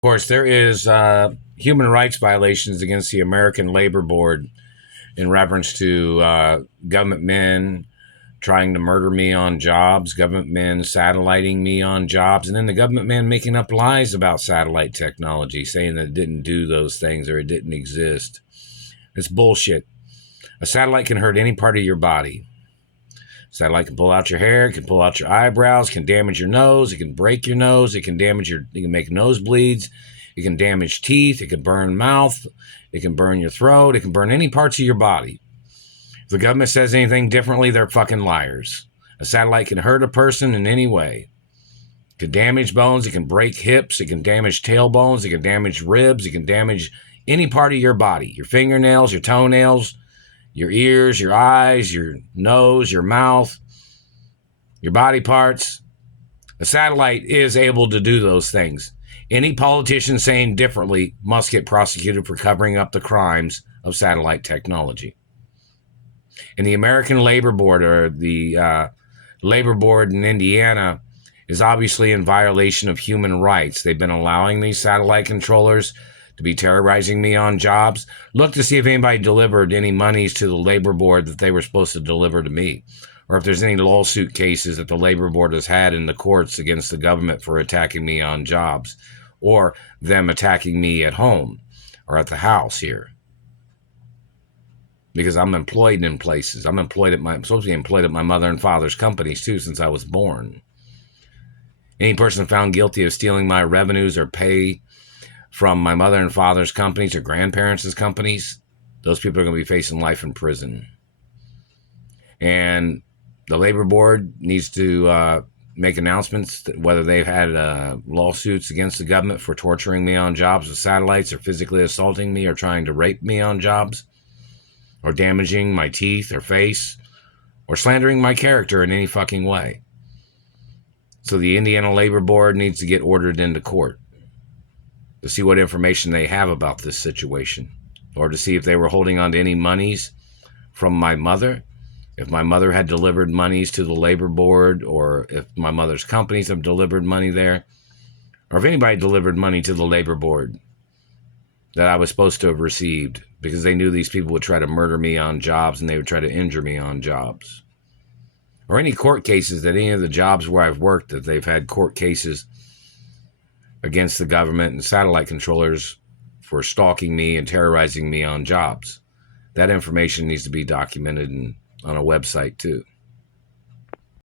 Of course, there is human rights violations against the American Labor Board in reference to government men trying to murder me on jobs, government men satelliting me on jobs, and then the government men making up lies about satellite technology, saying that it didn't do those things or it didn't exist. It's bullshit. A satellite can hurt any part of your body. Satellite can pull out your hair, can pull out your eyebrows, can damage your nose, it can break your nose, it can it can make nosebleeds, it can damage teeth, it can burn mouth, it can burn your throat, it can burn any parts of your body. If the government says anything differently, they're fucking liars. A satellite can hurt a person in any way. It can damage bones, it can break hips, it can damage tailbones, it can damage ribs, it can damage any part of your body, your fingernails, your toenails, your ears, your eyes, your nose, your mouth, your body parts. A satellite is able to do those things. Any politician saying differently must get prosecuted for covering up the crimes of satellite technology. And the American Labor Board, or the Labor Board in Indiana, is obviously in violation of human rights. They've been allowing these satellite controllers to be terrorizing me on jobs. Look to see if anybody delivered any monies to the Labor Board that they were supposed to deliver to me, or if there's any lawsuit cases that the Labor Board has had in the courts against the government for attacking me on jobs, or them attacking me at home or at the house here. Because I'm employed in places. I'm supposed to be employed at my mother and father's companies too since I was born. Any person found guilty of stealing my revenues or pay from my mother and father's companies or grandparents' companies, those people are going to be facing life in prison. And the Labor Board needs to make announcements that whether they've had lawsuits against the government for torturing me on jobs with satellites, or physically assaulting me, or trying to rape me on jobs, or damaging my teeth or face, or slandering my character in any fucking way. So the Indiana Labor Board needs to get ordered into court to see what information they have about this situation, or to see if they were holding on to any monies from my mother, if my mother had delivered monies to the Labor Board, or if my mother's companies have delivered money there, or if anybody delivered money to the Labor Board that I was supposed to have received, because they knew these people would try to murder me on jobs and they would try to injure me on jobs. Or any court cases that any of the jobs where I've worked, that they've had court cases against the government and satellite controllers for stalking me and terrorizing me on jobs. That information needs to be documented on a website too.